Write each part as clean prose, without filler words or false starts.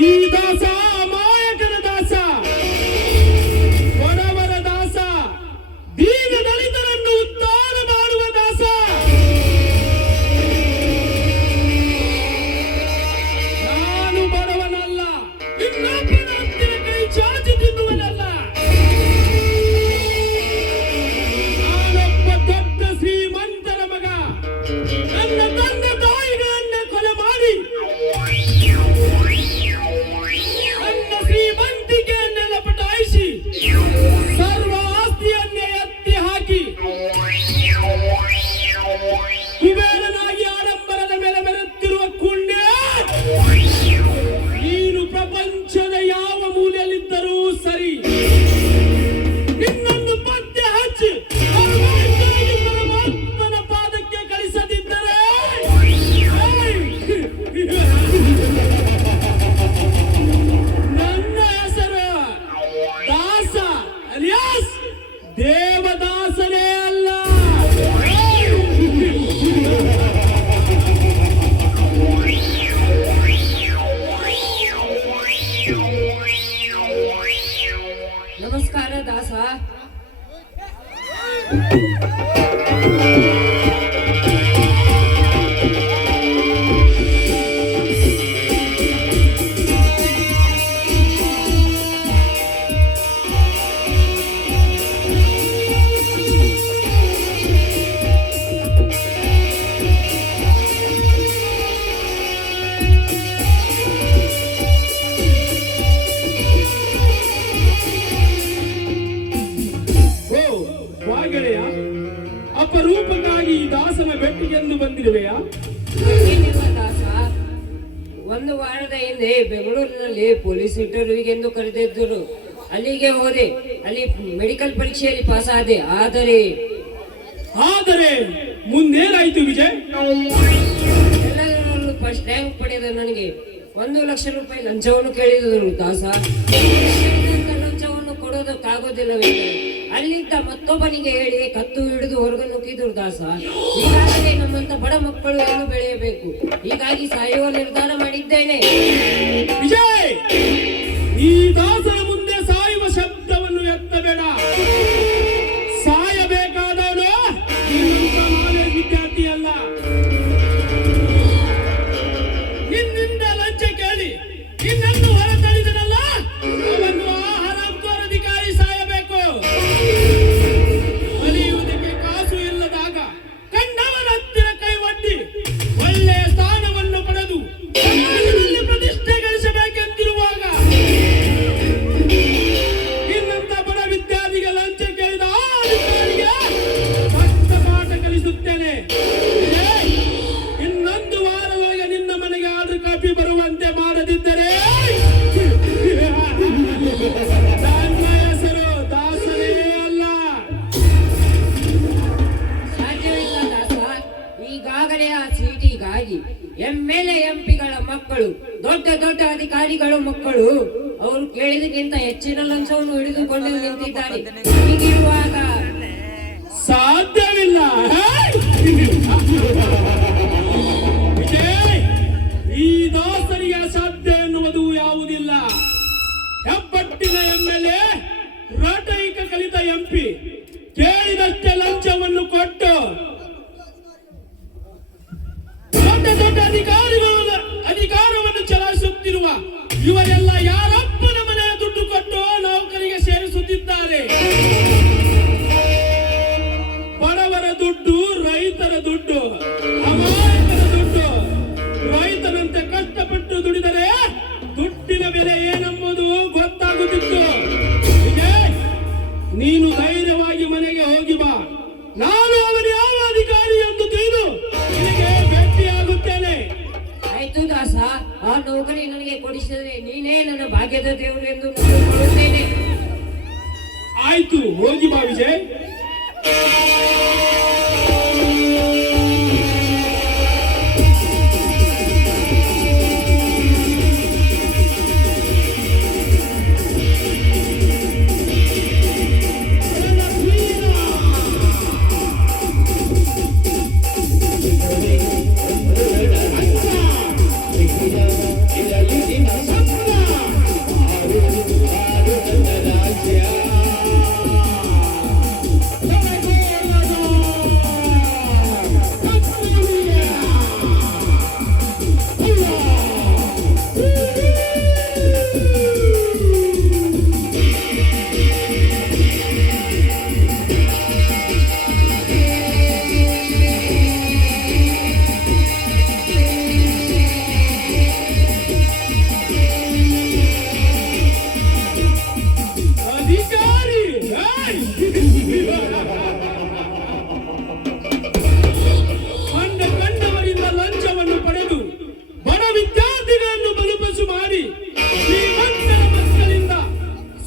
ಈ ದಾಸ ಅಮಾಯಕನ ದಾಸ ಕೈ ಚಾಚಿ ತಿನ್ನುವನಲ್ಲ. ನಾನೊಬ್ಬ ದೊಡ್ಡ ಶ್ರೀಮಂತರ ಮಗ. ನನ್ನ ತಂದೆ ತಾಯಿಗಳನ್ನ ಕೊಲೆ ಮಾಡಿ ನನ್ನ ಶ್ರೀಮಂತಿಕೆಯನ್ನೆಲ್ಲ ಪಟಾಯಿಸಿ ಸರ್ವ ಆಸ್ತಿಯನ್ನೇ ಎತ್ತಿ ಹಾಕಿ ಕುಬೇರನಾಗಿ ಆಡಂಬರದ ಮೇಲೆ ಮೆರೆಯುತ್ತಿರುವ ಕುಂಡೆ, ನೀನು ಪ್ರಪಂಚದ ಯಾವ ಮೂಲೆಯಲ್ಲಿದ್ದರೂ ಸರಿ, ನಿನ್ನನ್ನು ಪತ್ತೆ ಹಚ್ಚಿ ಪರಮಾತ್ಮನ ಪಾದಕ್ಕೆ ಕಳಿಸದಿದ್ದರೆ ನನ್ನ ಹೆಸರು ದಾಸ ಅಲಿಯಾಸ್ ದೇವದಾಸನೇ ಅಲ್ಲ. ನಮಸ್ಕಾರ ದಾಸ. ಅಪರೂಪಕ್ಕಾಗಿ ಈ ದಾಸನ ಭೇಟಿಗೆಂದು ಬಂದಿರುವೆಯಾ? ಏನಿಲ್ಲ ದಾಸ, ಒಂದು ವಾರದ ಹಿಂದೆ ಬೆಂಗಳೂರಿನಲ್ಲಿ ಪೊಲೀಸ್ ಇಂಟರ್ವ್ಯೂಗೆಂದು ಕರೆದಿದ್ದರು. ಅಲ್ಲಿಗೆ ಹೋದೆ. ಅಲ್ಲಿ ಮೆಡಿಕಲ್ ಪರೀಕ್ಷೆಯಲ್ಲಿ ಪಾಸ್ ಆದೆ. ಆದರೆ ಮುಂದೇನಾಯ್ತು ವಿಜಯ್? ಎಲ್ಲದರಲ್ಲೂ ಫಸ್ಟ್ ರ್ಯಾಂಕ್ ಪಡೆದ ನನಗೆ 1,00,000 ರೂಪಾಯಿ ಲಂಚವನ್ನು ಕೇಳಿದರು ದಾಸ. ಲಂಚವನ್ನು ಕೊಡೋದಕ್ಕಾಗೋದಿಲ್ಲವೇ? ಅಲ್ಲಿದ್ದ ಮತ್ತೊಬ್ಬನಿಗೆ ಹೇಳಿ ಕತ್ತು ಹಿಡಿದು ಹೊರಗೆ ನುಗ್ಗಿದ್ರು ದಾಸ. ಈಗಾಗಲೇ ನಮ್ಮಂತ ಬಡ ಮಕ್ಕಳು ಏನು ಬೆಳೆಯಬೇಕು, ಹೀಗಾಗಿ ಸಾಯುವ ನಿರ್ಧಾರ ಮಾಡಿದ್ದೇನೆ. ವಿಜಯ್, ಈ ದಾಸನ ಮುಂದೆ ಸಾಯುವ ಶಬ್ದವನ್ನು ಎತ್ತಬೇಡ. ಸಾಯಬೇಕಾದವನು ಕಾಲೇಜ್ ವಿದ್ಯಾರ್ಥಿ ಅಲ್ಲ. ನಿನ್ನಿಂದ ಲಂಚ ಕೇಳಿ ನಿನ್ನನ್ನು ಹೊರತಳಿದನಲ್ಲ, ಅವನು ಆಹಾರ ಅಧಿಕಾರಿ ಸಾಯಬೇಕು. ಅಲಿಯುವುದಕ್ಕೆ ಕಾಸು ಇಲ್ಲದಾಗ ಕಂಡವನ ಹತ್ತಿರ ಕೈ ಒಡ್ಡಿ ಒಳ್ಳೆಯ ಸ್ಥಾನವನ್ನು ಪಡೆದು ಸಮಾಜದಲ್ಲಿ ಪ್ರತಿಷ್ಠೆ ಗಳಿಸಬೇಕೆಂದಿರುವಾಗ ಇನ್ನಂತ ಬಡ ವಿದ್ಯಾರ್ಥಿಗೆ ಲಂಚ ಕೇಳಿದ ಅಧಿಕಾರಿಗೆ ಕಷ್ಟ ಪಾಠ ಕಲಿಸುತ್ತೇನೆ. ಇನ್ನೊಂದು ವಾರದೊಳಗೆ ನಿನ್ನ ಮನೆಗೆ ಆರ್ಡರ್ ಕಾಪಿ ಬರುವಂತೆ ಮಾಡದಿದ್ದರೆ ನನ್ನ ಹೆಸರು ದಾಸನೇ ಅಲ್ಲ. ಸಾಧ್ಯವಿಲ್ಲ ದಾಸ. ಈಗಾಗಲೇ ಆ ಸೀಟಿಗಾಗಿ MLA MP ಗಳ ಮಕ್ಕಳು, ದೊಡ್ಡ ದೊಡ್ಡ ಅಧಿಕಾರಿಗಳು ಮಕ್ಕಳು ಅವರು ಕೇಳಿದಕ್ಕಿಂತ ಹೆಚ್ಚಿನ ಲಂಚವನ್ನು ಹಿಡಿದುಕೊಂಡು ನಿಂತಿದ್ದಾರೆ. ಹೀಗಿರುವಾಗ ಸಾಧ್ಯವಿಲ್ಲ. ವಿಜಯ್, ಈ ದಾಸರಿಗೆ ಅಸಾಧ್ಯ ಎನ್ನುವುದು ಯಾವುದಿಲ್ಲ. ಹೆಬ್ಬಟ್ಟಿನ MLA, ರಾಟೈಕ ಕಲಿತ MP ಕೇಳಿದಷ್ಟೇ ಲಂಚವನ್ನು ಕೊಟ್ಟು ದೊಡ್ಡ ದೊಡ್ಡ ಅಧಿಕಾರವನ್ನು ಚಲಾಯಿಸುತ್ತಿರುವ ಇವರೆಲ್ಲ ಯಾರಪ್ಪನ ಮನೆಯ ದುಡ್ಡು ಕೊಟ್ಟು ನೌಕರಿಗೆ ಸೇರಿಸುತ್ತಿದ್ದಾರೆ. ಬಡವರ ದುಡ್ಡು, ರೈತರ ದುಡ್ಡು, ಅಮಾಯಕರ ದುಡ್ಡು. ರೈತನಂತೆ ಕಷ್ಟಪಟ್ಟು ದುಡಿದರೆ ದುಡ್ಡಿನ ಬೆಲೆ ಏನೆಂಬುದು ಗೊತ್ತಾಗುತ್ತಿತ್ತು. ನೀನು ಧೈರ್ಯವಾಗಿ ಮನೆಗೆ ಹೋಗಿ ಬಾ. ನಾನು ಅವನ ಯಾವ ಅಧಿಕಾರಿ ಎಂದು ತಿಳಿದು ನಿನಗೆ ಭೇಟಿಯಾಗುತ್ತೇನೆ. ಆಯ್ತು ದಾಸ, ಆ ನೌಕರಿ ನನಗೆ ಕೊಡಿಸಿದರೆ ನೀನೇ ನನ್ನ ಭಾಗ್ಯದ ದೇವರು ಎಂದು ನಂಬಿಕೊಳ್ಳುತ್ತೇನೆ. ಆಯ್ತು, ಹೋಗಿ ಬಾ ವಿಜಯ್.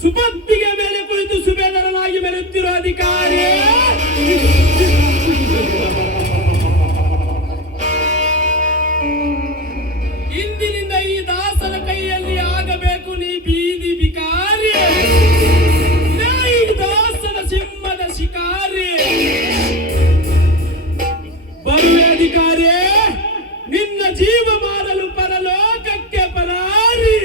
ಸುಪತ್ತಿಗೆ ಮೇಲೆ ಕುಳಿತು ಸುಬೇದರನಾಗಿ ಮೆರೆಯುತ್ತಿರುವ ಅಧಿಕಾರಿ. ಇಂದಿನಿಂದ ಈ ದಾಸನ ಕೈಯಲ್ಲಿ ಆಗಬೇಕು ನೀ ಬೀದಿ ಬಿಕಾರಿ. ಈ ದಾಸನ ಸಿಂಹದ ಶಿಕಾರಿ. ಬರುವೆ ಅಧಿಕಾರಿ, ನಿನ್ನ ಜೀವ ಮಾಡಲು ಪರಲೋಕಕ್ಕೆ ಪರಾರಿ.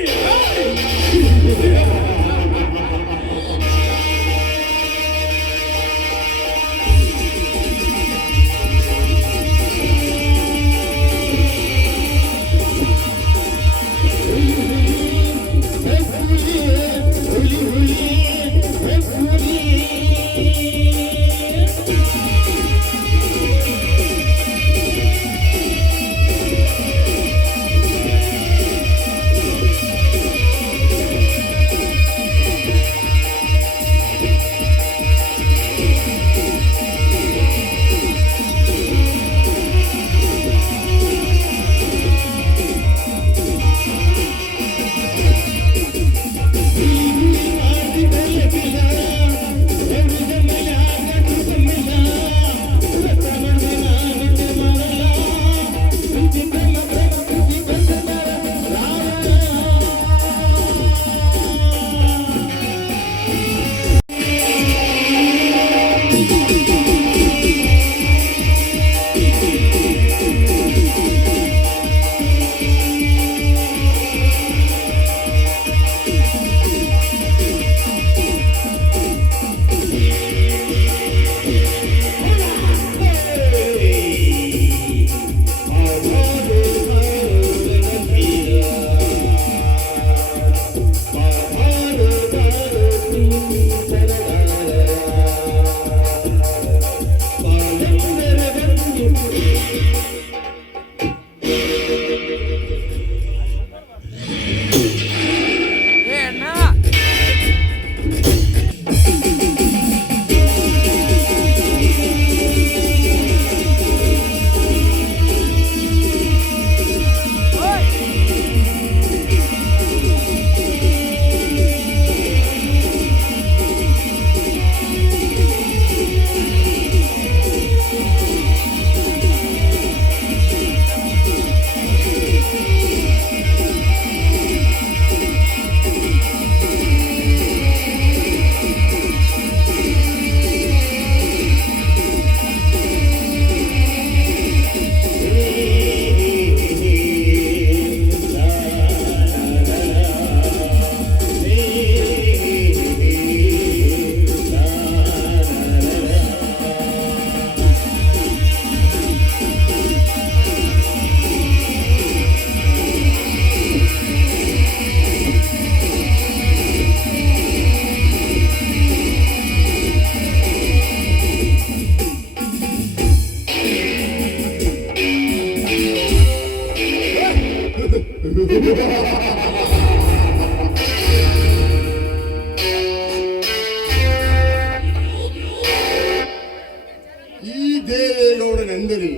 ಈ ದೇವೇಗೌಡನೆಂದರೆ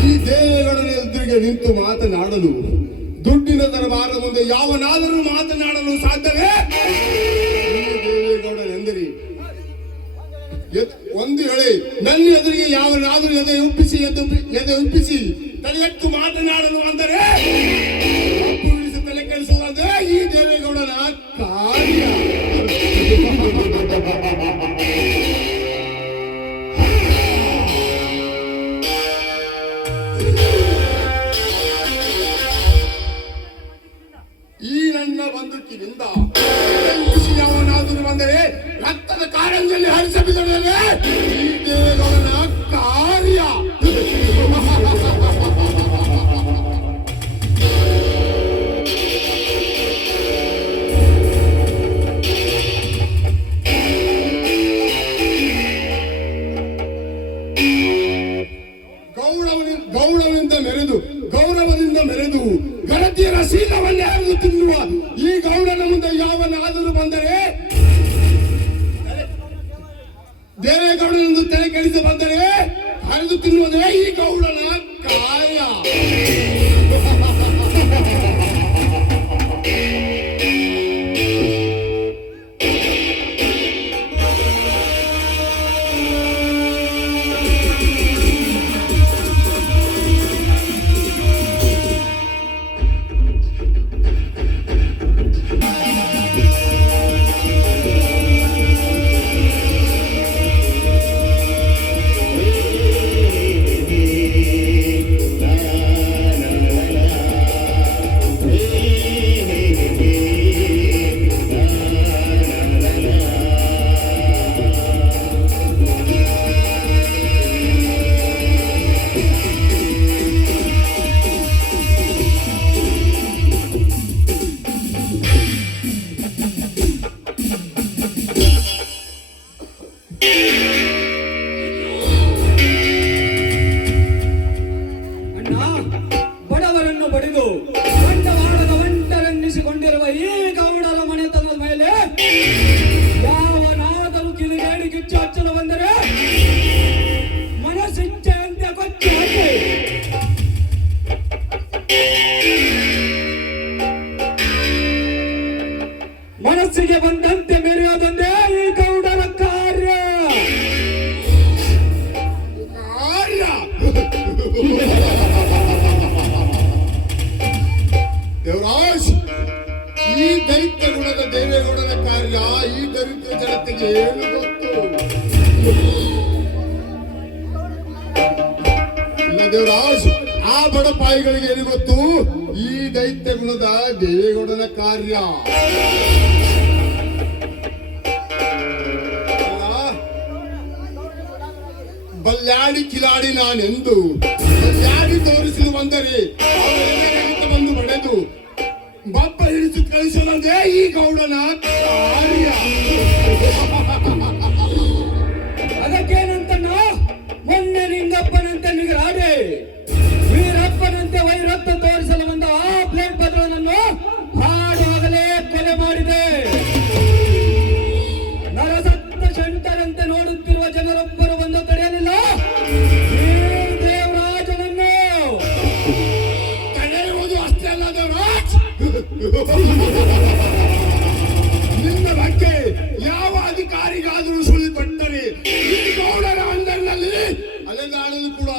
ಈ ದೇವೇಗೌಡನ ಎದುರಿಗೆ ನಿಂತು ಮಾತನಾಡಲು ದುಡ್ಡಿನ ದರಬಾರದ ಮುಂದೆ ಯಾವನಾದರೂ ಮಾತನಾಡಲು ಸಾಧ್ಯವೇ? ಈ ದೇವೇಗೌಡನೆಂದರೆ ಒಂದು ಹೇಳಿ ನನ್ನ ಎದುರಿಗೆ ಯಾವನಾದರೂ ಎದೆ ಉಪ್ಪಿಸಿ ತಲೆ ಎತ್ತು ಮಾತನಾಡಲು ಅಂದರೆ ತಲೆ ಕೆಡಿಸುವುದೇ ಈ ದೇವೇಗೌಡನ ಕಾರ್ಯ. ಈ ನನ್ನ ಬಂದೂಕಿನಿಂದ ಯಾವನಾದರೂ ಬಂದರೆ ರಕ್ತದ ಕಾರಂಜಲ್ಲಿ ಹರಿಸಬಿದರೆ ಈ ದೇವೇಗೌಡನ ಕಾರ್ಯ. ಗೌರವದಿಂದ ಮೆರೆದು ಗಣತಿಯರ ಶೀಲವನ್ನೇ ಹರಿದು ತಿನ್ನುವ ಈ ಗೌಡನ ಮುಂದೆ ಯಾವನಾದರೂ ಬಂದರೆ ದೇವೇಗೌಡನೊಂದು ತಲೆ ಕೆಡಿಸಿ ಬಂದರೆ ಹರಿದು ತಿನ್ನುವುದೇ ಈ ಗೌಡನ ಕಾರ್ಯ. ಯಾವನಾದರೂ ಕಿಲಿಗೇಡಿ ಕಿಚ್ಚು ಹಚ್ಚಲು ಬಂದರೆ ಮನಸ್ಸಿಚ್ಛೆ ಅಂತ್ಯ ಕೊಚ್ಚಿ ಹಾಕಿ ಮನಸ್ಸಿಗೆ ಬಂದಂತೆ ಮೆರೆಯೋದೊಂದೇ ಈ ಗೌಡರ ಕಾರ್ಯ. ದೇವರಾಜ್, ಈ ದೈತ್ಯ ಗುಣದ ದೇವೇಗೌಡನ ಕಾರ್ಯ ಈ ದರಿದ್ರ ಜನತೆಗೆ ಏನು ಗೊತ್ತು? ಇಲ್ಲ ದೇವರಾಜ್, ಆ ಬಡಪಾಯಿಗಳಿಗೆ ಏನು ಗೊತ್ತು ಈ ದೈತ್ಯ ಗುಣದ ದೇವೇಗೌಡನ ಕಾರ್ಯ? ಬಲ್ಯಾಡಿ ಕಿಲಾಡಿ ನಾನೆಂದು ಬಲ್ಯಾಡಿ ತೋರಿಸಲು ಬಂದರೆ ಅವರ ಬಂದು ಬಡೆದು ಬಬ್ಬ ಹಿಡಿದು ಕಳಿಸೋದೇ ಈ ಗೌಡನ ಕಾರ್ಯ. ಅದಕ್ಕೇನಂತ ಮೊನ್ನೆ ನಿಂಗಪ್ಪನಂತೆ ನಿಗರಾಡೆ ವೀರಪ್ಪನಂತೆ ವೈರತ್ವ ತೋರಿಸಲು ಬಂದ ಆ ಪ್ಲೇಟ್ ಬದಲನನ್ನು ಹಾಡುವಾಗಲೇ ಕೊಲೆ ಮಾಡಿದೆ. ನರಸತ್ತ ಶಂಕರಂತೆ ನೋಡುತ್ತಿರುವ ಜನರೊಬ್ಬರು ಬಂದು ತಡೆಯಲಿಲ್ಲ ಈ ದೇವರಾಜನನ್ನು. ತಡೆಯುವುದು ಅಷ್ಟೇ ಅಲ್ಲ ದೇವರಾಜ್, ನಿನ್ನ ಬಗ್ಗೆ ಯಾವ ಅಧಿಕಾರಿಗಾದರೂ ಸುಳ್ಳು ಕೊಟ್ಟರೆ ಈ ಗೌಡರ ಅಂದರಿನಲ್ಲಿ ಅಲೆದಾಡಲು ಕೂಡ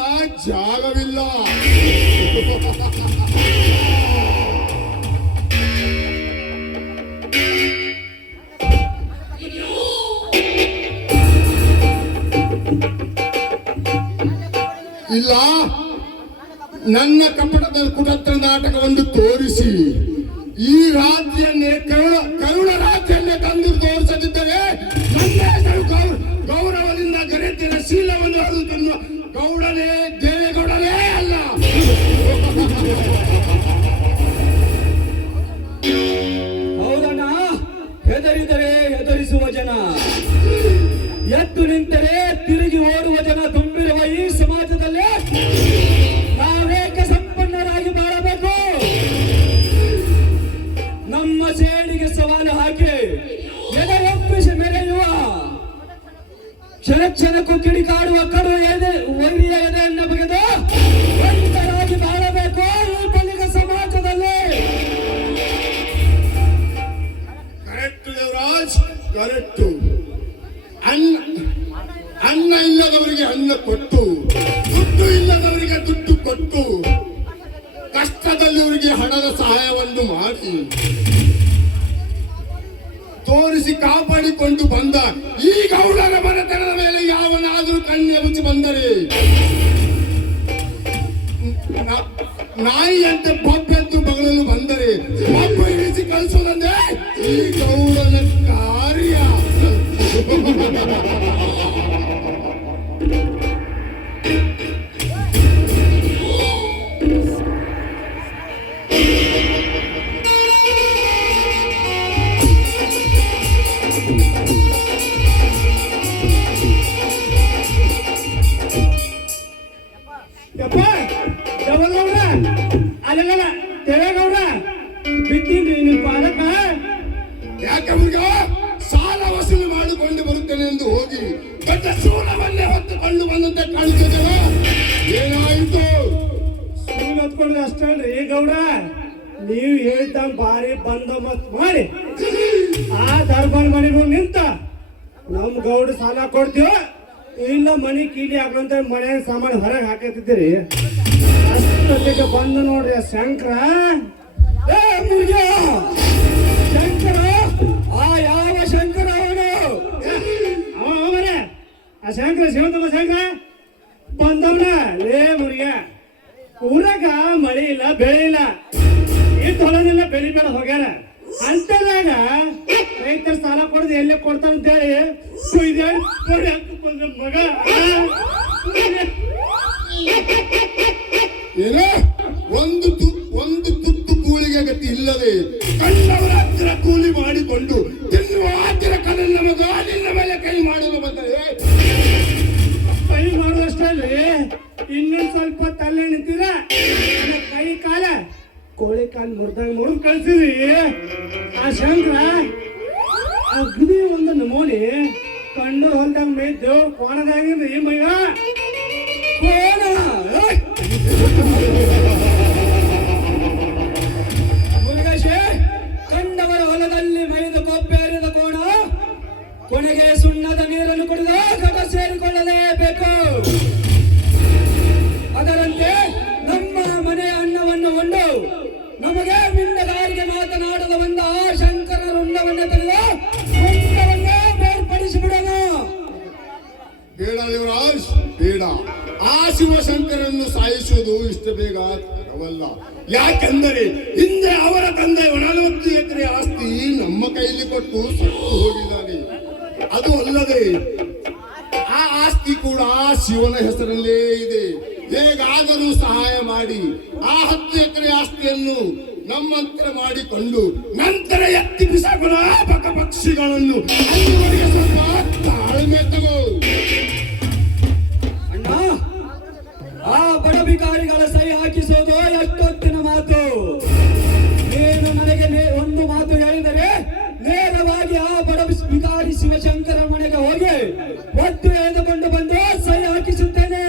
ಜಾಗವಿಲ್ಲ. ಇಲ್ಲ, ನನ್ನ ಕಪಟದ ಕುಟತ್ರ ನಾಟಕವನ್ನು ತೋರಿಸಿ ಈ ರಾತ್ರಿಯನ್ನೇ ಕರುಣ ರಾತ್ರಿಯನ್ನೇ ತಂದು ತೋರಿಸದಿದ್ದರೆ ಗೌರವದಿಂದ ಗರೆತಿನ ಶೀಲವನ್ನು ಹರಿದು ತಿನ್ನುವ ಗೌಡನೇ ದೇವೇಗೌಡನೇ ಅಲ್ಲ. ಹೌದಣ್ಣ, ಹೆದರಿದರೆ ಹೆದರಿಸುವ ಜನ, ಎದ್ದು ನಿಂತರೆ ತಿರುಗಿ ಓಡುವ ಜನ ತುಂಬಿರುವ ಈ ಸಮಾಜದಲ್ಲಿ ನಾವೇಕೆ ಸಂಪನ್ನರಾಗಿ ಬಾಳಬೇಕು? ನಮ್ಮ ಸೇಡಿಗೆ ಸವಾಲು ಹಾಕಿ ಎದೆಯೊಪ್ಪಿಸಿ ಮೆರೆಯುವ, ಕ್ಷಣ ಕ್ಷಣಕ್ಕೂ ಕಿಡಿಕಾಡುವ ಕಡು ವೈರಿಯ ಎದೆಯನ್ನು ಬಗೆದು ವಂಚಿತರಾಗಿ ಬಾಳಬೇಕು ಈ ಬಲಿಗ ಸಮಾಜದಲ್ಲಿ. Correct Devaraj, correct. ಅನ್ನ ಇಲ್ಲದವರಿಗೆ ಅನ್ನ ಕೊಟ್ಟು, ದುಡ್ಡು ಇಲ್ಲದವರಿಗೆ ದುಡ್ಡು ಕೊಟ್ಟು, ಕಷ್ಟದಲ್ಲಿವರಿಗೆ ಹಣದ ಸಹಾಯವನ್ನು ಮಾಡಿ ತೋರಿಸಿ ಕಾಪಾಡಿಕೊಂಡು ಬಂದ ಈ ಗೌಡರ ಮನೆತನದ ಮೇಲೆ ಯಾವನಾದರೂ ಕಣ್ಣೆ ಮುಚ್ಚಿ ಬಂದರೆ ನಾಯಿಯಂತೆ ಬೊಬ್ಬೆದ್ದು ಬಗಳಲು ಬಂದರೆ ಬೊಬ್ಬ ಇಳಿಸಿ ಕಳಿಸುವುದಂದ್ರೆ ಈ ಗೌಡನ ಕಾರ್ಯ. ಯಪ್ಪ ದೇವಗೌಡ, ಅಲ್ಲ ದೇವೇಗೌಡ, ಬಿದ್ದೀನಿ ನಿನ್ ಪಾಲಕ. ಯಾಕೆ ಹುಡುಗ ಸಾಲ ವಸೂಲು ಮಾಡಿಕೊಂಡು ಬರುತ್ತೇನೆ ಎಂದು ಹೋಗಿ ದೊಡ್ಡ ಶೂಲವನ್ನೇ ಹೊತ್ತುಕೊಂಡು ಬಂದಂತೆ ಕಾಣಿಸಿದವ, ಏನಾಯಿತು? ಸೂಲ್ ಹೊತ್ಕೊಂಡು ಅಷ್ಟಲ್ರಿ ಗೌಡ, ನೀವು ಹೇಳ್ದ ಬಾರಿ ಬಂದೋಬಸ್ತ್ ಮಾಡಿ ಆ ದರ್ಬಾರ್ ಮನೆಗೂ ನಿಂತ ನಮ್ ಗೌಡ ಸಾಲ ಕೊಡ್ತೀವ ಇಲ್ಲ ಮನಿ ಕೀಲಿ ಹಾಕಂತ ಮನೆ ಸಾಮಾನು ಹೊರಗೆ ಹಾಕತ್ತಿದ್ದೀರಿ. ಅಷ್ಟೊತ್ತಿಗೆ ಬಂದು ನೋಡ್ರಿ ಆ ಶಂಕರ, ಏ ಮುರ್ಗ ಶಂಕರ, ಆ ಯಾವ ಶಂಕರ ಅವನು? ಅವನೇ ಆ ಶಂಕರ, ಶಿವಂತಮ್ಮ ಶಂಕರ ಬಂದವನ. ಲೇ ಮುರ್ಗ, ಊರಾಗ ಮಳೆ ಇಲ್ಲ ಬೆಳೆ ಇಲ್ಲ, ಈ ಹೊಲನೆಲ್ಲ ಬೆಳಿ ಬೇಡ ಹೋಗ್ಯಾರ ಅಂತದಾಗ ರೈತರ ಸಾಲ ಕೊಡದು ಎಲ್ಲೇ ಕೊಡ್ತಾನ ಅಂತೇಳಿ ಕುಯ್ದಾಡಿ ನೋಡಿ ಹಾಕೊಂಡ ಮಗ. ಏನೋ ಒಂದು ತುತ್ತು ಕೂಲಿಗೆ ಗತಿ ಇಲ್ಲದೆ ಕಣ್ಣವರ ಹತ್ತಿರ ಕೂಲಿ ಮಾಡಿಕೊಂಡು ತಿನ್ನುವ ಹತ್ತಿರ ಕನ್ನ ಮಗ ನಿನ್ನ ಮೇಲೆ ಕೈ ಮಾಡಲು ಬಂದರೆ ಕೈ ಮಾಡೋದಷ್ಟೇ ಇನ್ನೊಂದ್ ಸ್ವಲ್ಪ ತಲೆ ನಿಂತೀರ ಕೈ ಕಾಲ ಕೋಳಿ ಕಾಲ್ ಮುರಿದಂಗ ಮುರಿದು ಕಳ್ಸಿದ್ರಿ. ಆ ಶಂಕರ ಅಗ್ನಿ ಒಂದು ನಮೂನಿ ಕಂಡು ಹೊಲ್ದಾಗ ಮೇಯ್ದು ಕೋಣದಾಗಿಂದ ಈ ಮೈಯ ಕೋಣ ಮುರುಗೇಶೆ, ಕಂಡವರ ಹೊಲದಲ್ಲಿ ಮೈದ ಕೊಪ್ಪೇರಿದ ಕೋಣ ಕೊನೆಗೆ ಸುಣ್ಣದ ನೀರನ್ನು ಕುಡಿದು ಘಟ ಸೇರಿಕೊಳ್ಳಲೇಬೇಕು. ಅದರಂತೆ ನಮ್ಮ ಮನೆಯ ಅನ್ನವನ್ನು ಉಂಡು ನಮಗೆ ಮಿಂಡಗಾರಿಗೆ ಮಾತನಾಡದ ಬಂದ ಆ ಶಂಕರ ರುಂಡವನ್ನು ತೆಗೆದು ರುಂಡವನ್ನೇ ಬೇರ್ಪಡಿಸಿ ಬಿಡೋಣ. ಬೇಡ ದೇವರಾಜ್, ಬೇಡ. ಆ ಶಿವಶಂಕರನ್ನು ಸಾಯಿಸುವುದು ಇಷ್ಟು ಬೇಗ ತರವಲ್ಲ. ಯಾಕೆಂದರೆ ಹಿಂದೆ ಅವರ ತಂದೆ 40 ಎಕರೆ ಆಸ್ತಿ ನಮ್ಮ ಕೈಲಿ ಕೊಟ್ಟು ಸತ್ತು ಹೋಗಿದ್ದಾನೆ. ಅದು ಅಲ್ಲದೆ ಆ ಆಸ್ತಿ ಕೂಡ ಶಿವನ ಹೆಸರಲ್ಲೇ ಇದೆ. ಹೇಗಾದರೂ ಸಹಾಯ ಮಾಡಿ ಆ 10 ಎಕರೆ ಆಸ್ತಿಯನ್ನು ನಮ್ಮಂತರ ಮಾಡಿಕೊಂಡು ನಂತರ ಎತ್ತಿ ಬಿಸಾಕೋಣ ಬಕ ಪಕ್ಷಿಗಳನ್ನು. ಅಲ್ಲಿವರೆಗೆ ಸ್ವಲ್ಪ ತಾಳ್ಮೆ ತಗೋ. ಅಣ್ಣ, ಆ ಬಡ ಬಿಕಾರಿಗಳ ಸಹಿ ಹಾಕಿಸೋದು ಎಷ್ಟೊತ್ತಿನ ಮಾತು. ನೀನು ನನಗೆ ಒಂದು ಮಾತು ಹೇಳಿದರೆ ನೇರವಾಗಿ ಆ ಬಡ ಬಿಕಾರಿ ಶಿವಶಂಕರ ಮನೆಗೆ ಹೋಗಿ ಒತ್ತು ಎಳೆದುಕೊಂಡು ಬಂದು ಸಹಿ ಹಾಕಿಸುತ್ತೇನೆ.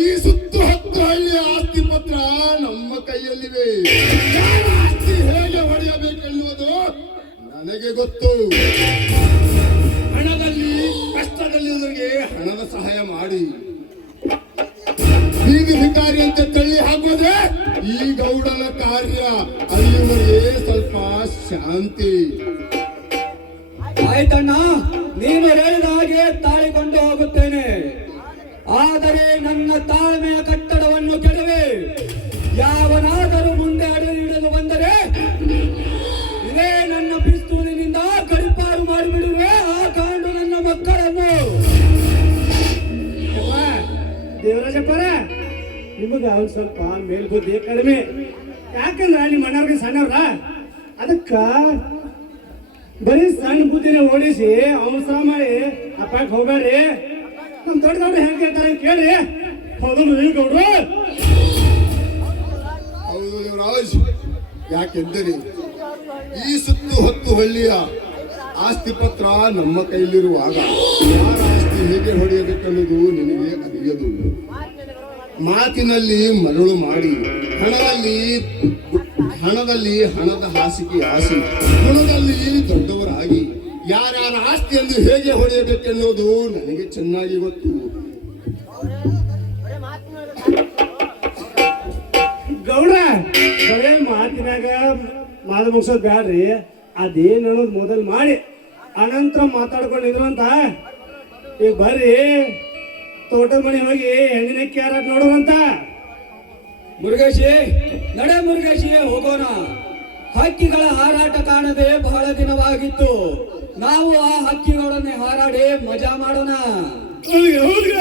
ಈ ಸುತ್ತು 10 ಹಳ್ಳಿಯ ಆಸ್ತಿ ಪತ್ರ ನಮ್ಮ ಕೈಯಲ್ಲಿವೆ. ಯಾರ ಆಸ್ತಿ ಹೇಗೆ ಹೊಡೆಯಬೇಕೆನ್ನುವುದು ನನಗೆ ಗೊತ್ತು. ಹಣದಲ್ಲಿ ಕಷ್ಟದಲ್ಲಿರುವವರಿಗೆ ಹಣದ ಸಹಾಯ ಮಾಡಿ ಬೀದಿ ಭಿಕಾರಿ ಅಂತ ತಳ್ಳಿ ಹಾಕೋದ್ರೆ ಈ ಗೌಡನ ಕಾರ್ಯ. ಅಲ್ಲಿವರೆಗೆ ಸ್ವಲ್ಪ ಶಾಂತಿ. ಆಯ್ತಣ್ಣ, ನೀನು ಹೇಳಿದ ಹಾಗೆ ತಾಳಿಕೊಂಡು ಹೋಗುತ್ತೇನೆ. ಆದರೆ ನನ್ನ ತಾಳ್ಮೆಯ ಕಟ್ಟಡವನ್ನು ಕೆಡವೆ ಯಾವನಾದರೂ ಮುಂದೆ ಹಿಡಿದು ಬಂದರೆ ಇದೇ ನನ್ನ ಪಿಸ್ತೂಲಿನಿಂದ ಗಡಿಪಾರು ಮಾಡಿಬಿಡುವೆ ಆ ಕಾಂಡು ನನ್ನ ಮಕ್ಕಳನ್ನು. ದೇವರಾಜಪ್ಪರ, ನಿಮಗ ಅವ್ರು ಸ್ವಲ್ಪ ಮೇಲ್ಬುದ್ಧಿ ಕಡಿಮೆ. ಯಾಕಂದ್ರ ನಿಮ್ಮ ಅಣ್ಣವ್ರಿಗೆ ಸಣ್ಣವ್ರ, ಅದಕ್ಕ ಬರೀ ಸಣ್ಣ ಬುದ್ಧಿನ ಓಡಿಸಿ ಅವಸರ ಮಾಡಿ ಅಪ್ಪಕ್ಕೆ ಹೋಗ್ಬೇಡ್ರಿ. ನಮ್ ದೊಡ್ಡ ದೊಡ್ಡ ಹೆಂಗ್ ಕೇಳ್ತಾರೆ ಕೇಳ್ರಿ. ಹೌದು ಗೌಡ್ರು. ಹೌದು ದೇವರಾಜ್, ಯಾಕೆಂದರೆ ಈ ಸುತ್ತು 10 ಹಳ್ಳಿಯ ಆಸ್ತಿ ಪತ್ರ ನಮ್ಮ ಕೈಲಿರುವಾಗ ಯಾರ ಆಸ್ತಿ ಹೇಗೆ ಹೊಡೆಯಬೇಕೆನ್ನುವುದು ನಿನಗೆ ಅರಿಯದು. ಮಾತಿನಲ್ಲಿ ಮರಳು ಮಾಡಿ ಹಣದ ಹಾಸಿಗೆ ಹಾಸಿ ಗುಣದಲ್ಲಿ ದೊಡ್ಡವರಾಗಿ ಯಾರ್ಯಾರ ಆಸ್ತಿಯನ್ನು ಹೇಗೆ ಹೊಡೆಯಬೇಕೆನ್ನುವುದು ನನಗೆ ಚೆನ್ನಾಗಿ ಗೊತ್ತು. ಗೌಡ, ಬರೇ ಮಾತಿನಾಗ ಮಾತು ಮುಗಿಸೋದು ಬ್ಯಾಡ್ರಿ. ಅದೇನು ಅನ್ನೋದು ಮೊದಲು ಮಾಡಿ ಅನಂತರ ಮಾತಾಡ್ಕೊಂಡಿದ್ರಂತ. ಈಗ ಬರ್ರಿ ತೋಟದ ಮನೆ ಹೋಗಿ ಹೆಣ್ಣಿನ ಕ್ಯಾರ ನೋಡುವಂತ. ಮುರುಗೇಶಿ, ನಡೆ ಮುರುಗೇಶಿ, ಹೋಗೋಣ. ಹಕ್ಕಿಗಳ ಹಾರಾಟ ಕಾಣದೆ ಬಹಳ ದಿನವಾಗಿತ್ತು. ನಾವು ಆ ಹಕ್ಕಿಗಳನ್ನೇ ಹಾರಾಡಿ ಮಜಾ ಮಾಡೋಣ. ಹೌದ್ಗ